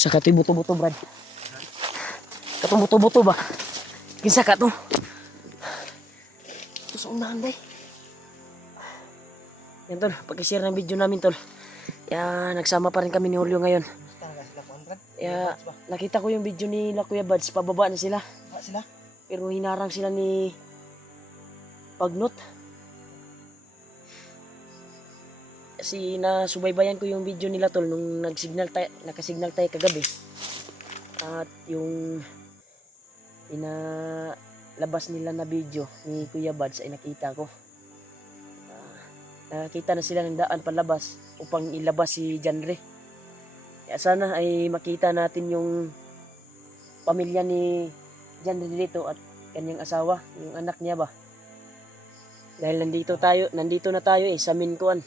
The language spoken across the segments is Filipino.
Sa kato'y buto-buto, Brad. Katong buto-buto ba? Kinsa ka to? Ito sa unahan, day. Yan, tol. Pagkishare ng video namin, tol. Kaya nagsama pa rin kami ni Julio ngayon. Kaya nakita ko yung video ni Kuya Buds. Pababa na sila. Sila? Pero hinarang sila ni Bagnot. Kasi nasubaybayan ko yung video nila, tol, nung nakasignal tayo kagabi. At yung inalabas nila na video ni Kuya Buds ay nakita ko. Nakakita na sila ng daan palabas upang ilabas si Janre. Kaya sana ay makita natin yung pamilya ni Janre dito at kanyang asawa, yung anak niya ba. Dahil nandito na tayo sa Minkuan.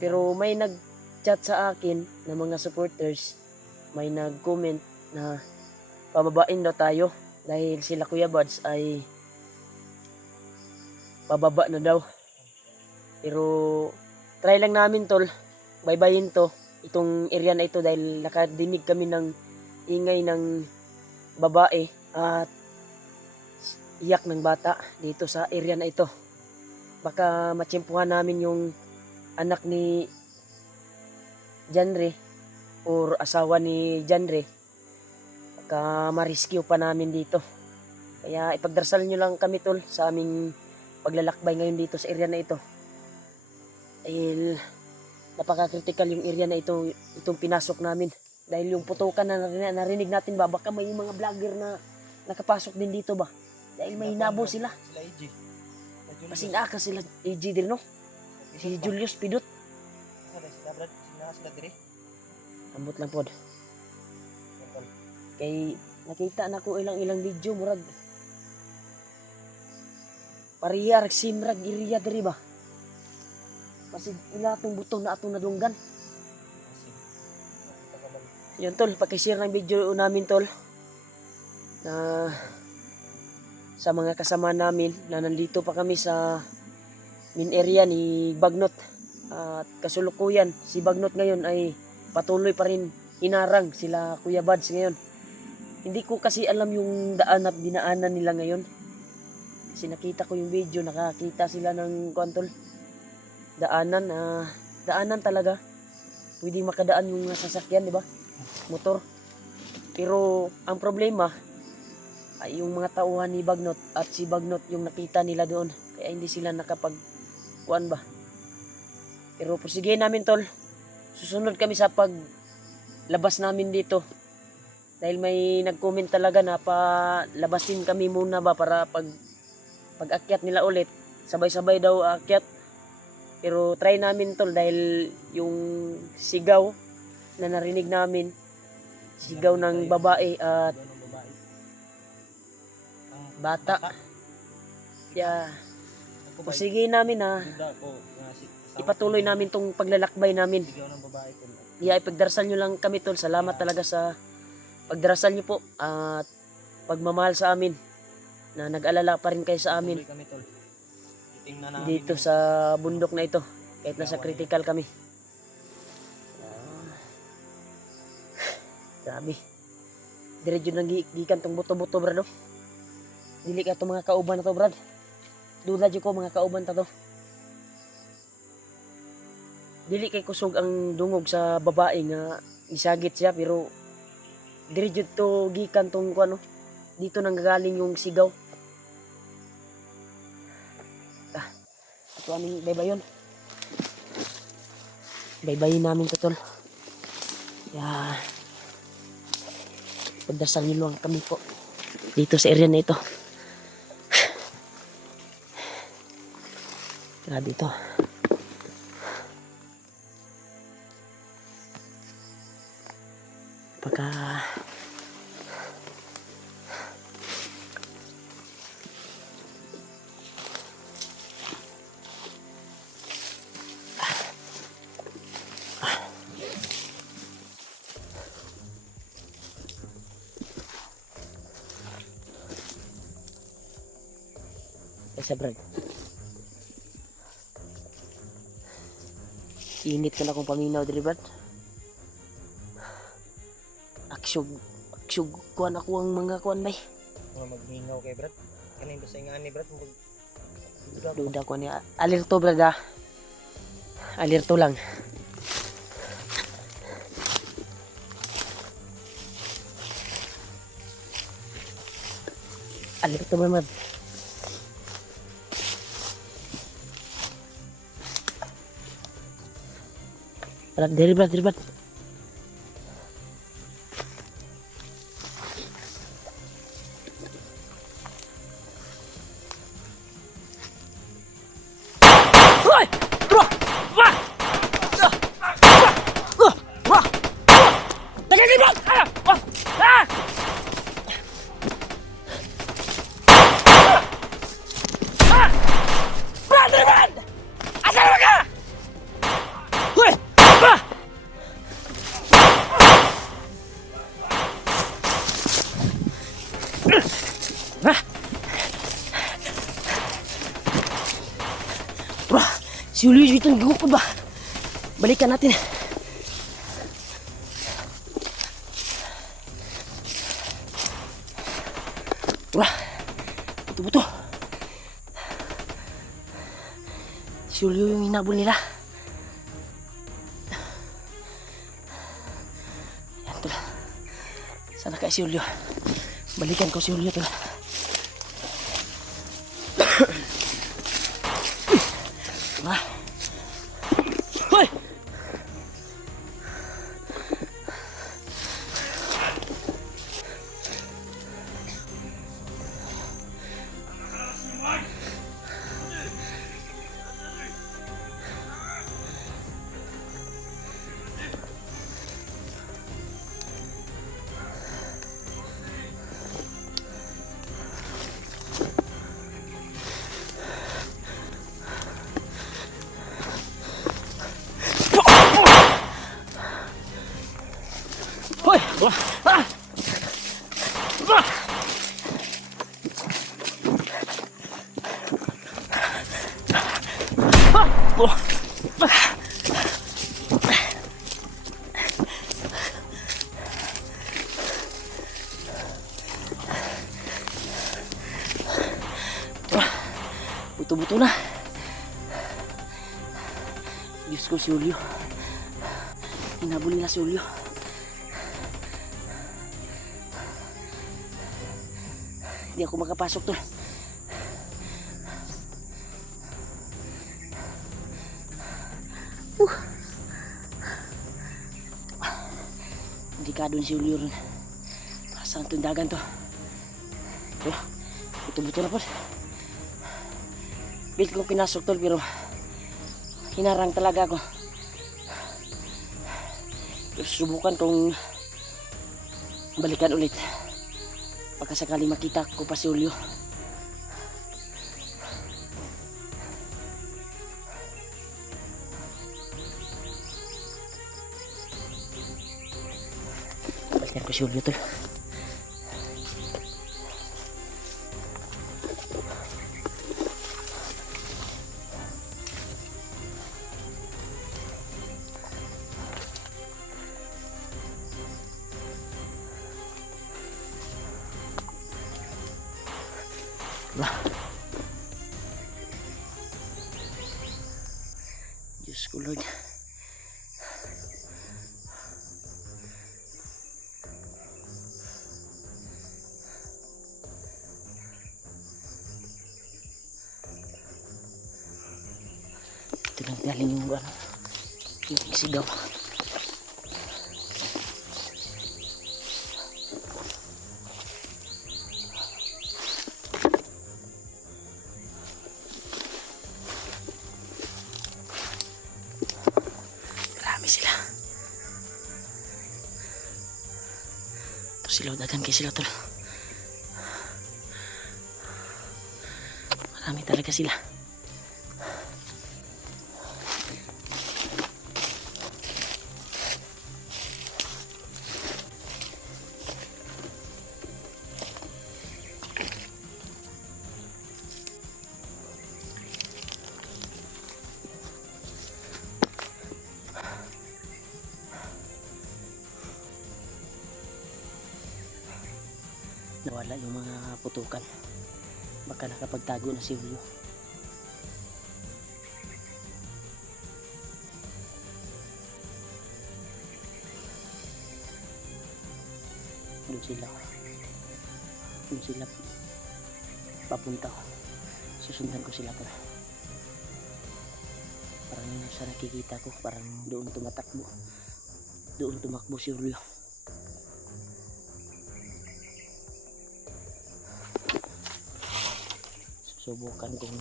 Pero may nag-chat sa akin na mga supporters, may nag-comment na pababain daw tayo dahil sila Kuya Buds ay pababa na daw. Pero try lang namin, tol, baybayin to, itong area na ito dahil nakadinig kami ng ingay ng babae at iyak ng bata dito sa area na ito. Baka matsyempuhan namin yung anak ni Janre or asawa ni Janre. Baka ma-rescue pa namin dito. Kaya ipagdarasal nyo lang kami, tol, sa aming paglalakbay ngayon dito sa area na ito. Dahil napaka-critical yung area na ito, itong pinasok namin. Dahil yung putukan na narinig natin ba, baka may mga vlogger na nakapasok din dito ba. Dahil may hinabo sila. Sila AJ. Masinaka sila AJ din, no? Si Julius Pidot. Sila Brad, sila dire. Ambot lang pod. Kay nakita na ko ilang video murag pariyar simrag iriya diri ba. Kasi ila tong buto na atong nadunggan. Yun, tol, paki-share ng video namin, tol. Na sa mga kasama namin na nandito pa kami sa main area ni Bagnot. At kasulukuyan, si Bagnot ngayon ay patuloy pa rin hinarang sila Kuya Buds ngayon. Hindi ko kasi alam yung daan at dinaanan nila ngayon. Kasi nakita ko yung video, nakakita sila ng kontol. Daanan talaga. Pwede makadaan yung sasakyan, di ba? Motor. Pero ang problema ay yung mga tauhan ni Bagnot at si Bagnot yung nakita nila doon. Kaya hindi sila nakapagkuan ba. Pero pusigay namin, tol. Susunod kami sa paglabas namin dito. Dahil may nag-comment talaga na palabasin kami muna ba para pag-akyat nila ulit. Sabay-sabay daw akyat. Pero try namin, tol, dahil yung sigaw na narinig namin, sigaw ng babae at bata. Kaya pusigay namin na ipatuloy namin tong paglalakbay namin. Kaya ipagdarasal nyo lang kami, tol. Salamat talaga sa pagdarasal nyo po at pagmamahal sa amin na nag-alala pa rin kayo sa amin dito sa bundok na ito kahit nasa critical kami. Grabe, diretso nang gikan tong buto-buto, brad. Dili ka itong mga kauban na to, brad. Duda dyan ko mga kauban ta to. Dili kay kusog ang dungog sa babae nga isagit siya, pero diretso to gikan tong ano, dito nang gagaling yung sigaw. Ito aming baybayon. Baybayin namin to, tol. Yeah. Pagdasal niyo lang kami po dito sa area na ito. Grabe ito. Pagka Sa Brad. Init ka na kung paminaw diri Brad. Aksyon kuan ako ang mga kuan bay. Mga magmingaw kay Brad. Kanin basta nga ni Brad mag Duda ko niya. Alerto Brad ah. Alerto lang. Alerto Brad. Brad, diri Brad, diri Brad. Hoy! Bro! Wah! Wah! Tagal ni Brad! Wah! Ah! Ah! Brad, diri Brad! Asa na ka? Hoy! Wah! Ah! Bro, si Julio dito nagugukod ba? Balikan natin. Bro, buto-buto. Si Julio yung hinabol nila. Yan tol. Sana kaya si Julio. Balikan ko si Julio tol. Wah. Hoy! Hoy! Ah! Ah! Oh! Buto-buto na. Diyos ko si Julio. Hinabol nila si Julio. Hindi ako makapasok to. Delikado si Julio rin. Saan itong dagan to? Buto-buto na po. Bilit kong pinasok to pero hinarang talaga ako. Pero subukan kong balikan ulit. Baka sakali makita ko pa si Julio. Balikan ko si Julio tol. Diyos ko Lord. Ito lang galing yung ano, yung sigaw. Sila. Ito sila, dagan kayo sila tol. Marami talaga sila. Nawala yung mga putukan. Baka nakapagtago na si Julio. Doon sila. Doon sila papunta. Susundan ko sila para. Parang yun sa nakikita ko. Parang doon tumatakbo. Doon tumakbo si Julio. Susubukan kong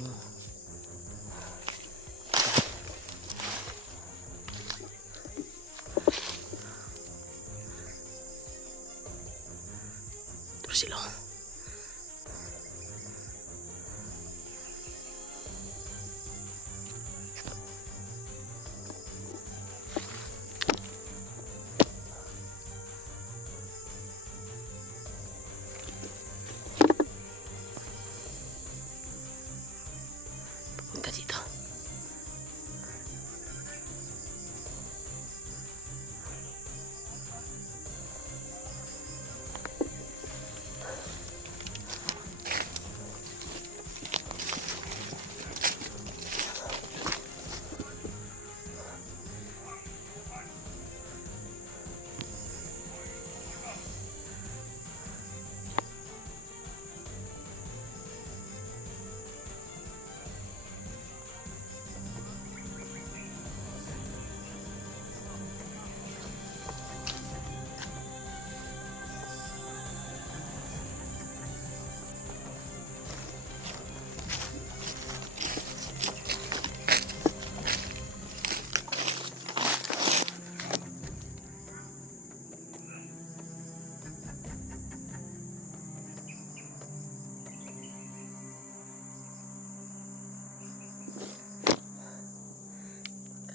terus sila. Punta dito.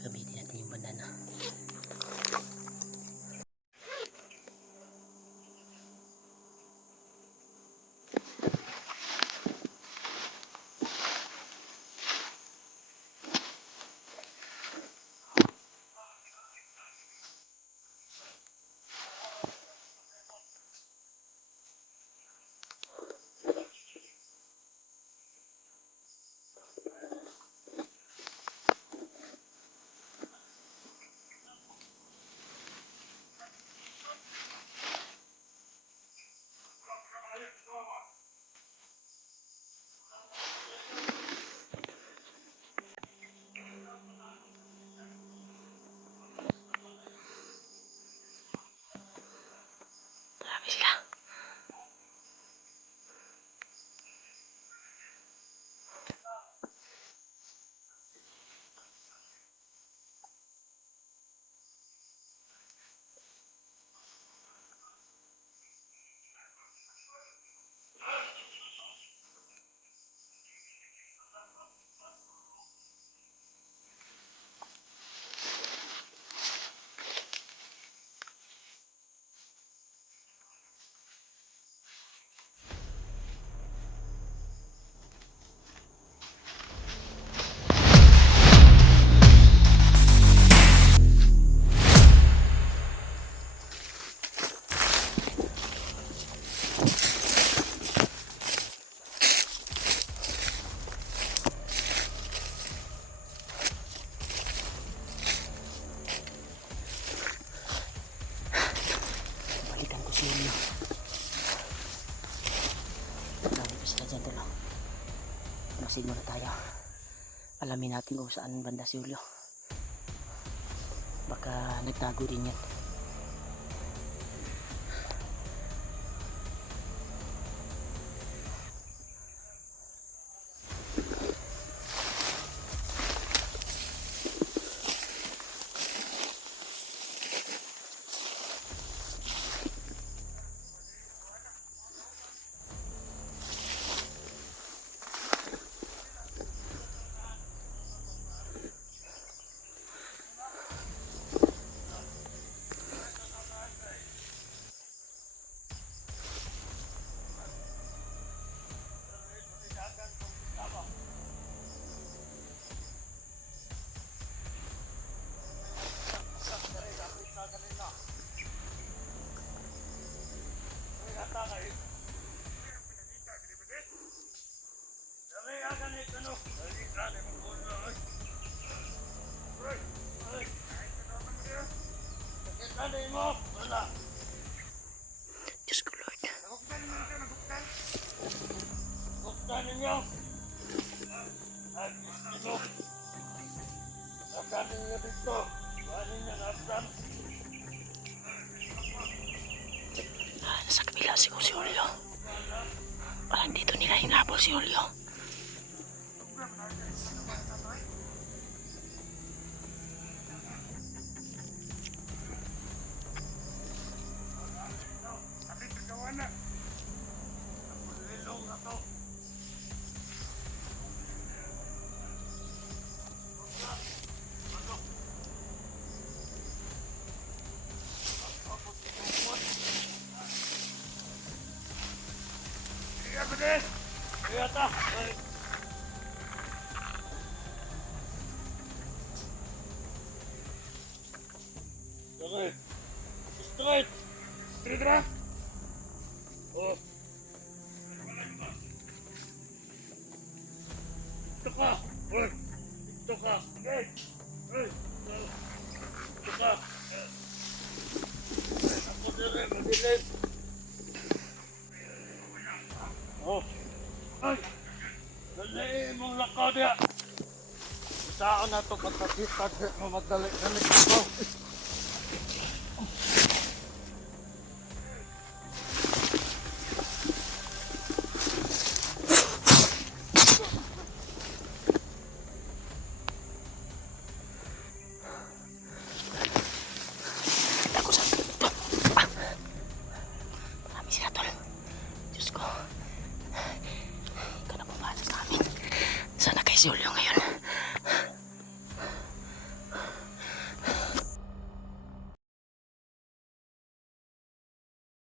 Gamitin natin yung bandana. Marami sila. Balikan ko si Julio. Marami pa sila dyan tulo. Masin muna tayo. Alamin natin kung saan banda si Julio. Baka nagtago din yan. Diyos ko, Lord. Nasa kabila siguro si Julio. Parang dito nila hinabol si Julio. Straight. Straight. Straight ra. Oh. Ito ka. Hoy. Ito ka. Hey. Hey. Ito ka. Ako dire, madilim. Oh. Ay. Dali mong lakaw dia. Saan na ito katakita mo madali-dali ko. Ako sa ito. Marami sila, tol. Diyos ko. Ikaw na pumasa sa amin. Sana kay si Julio ngayon.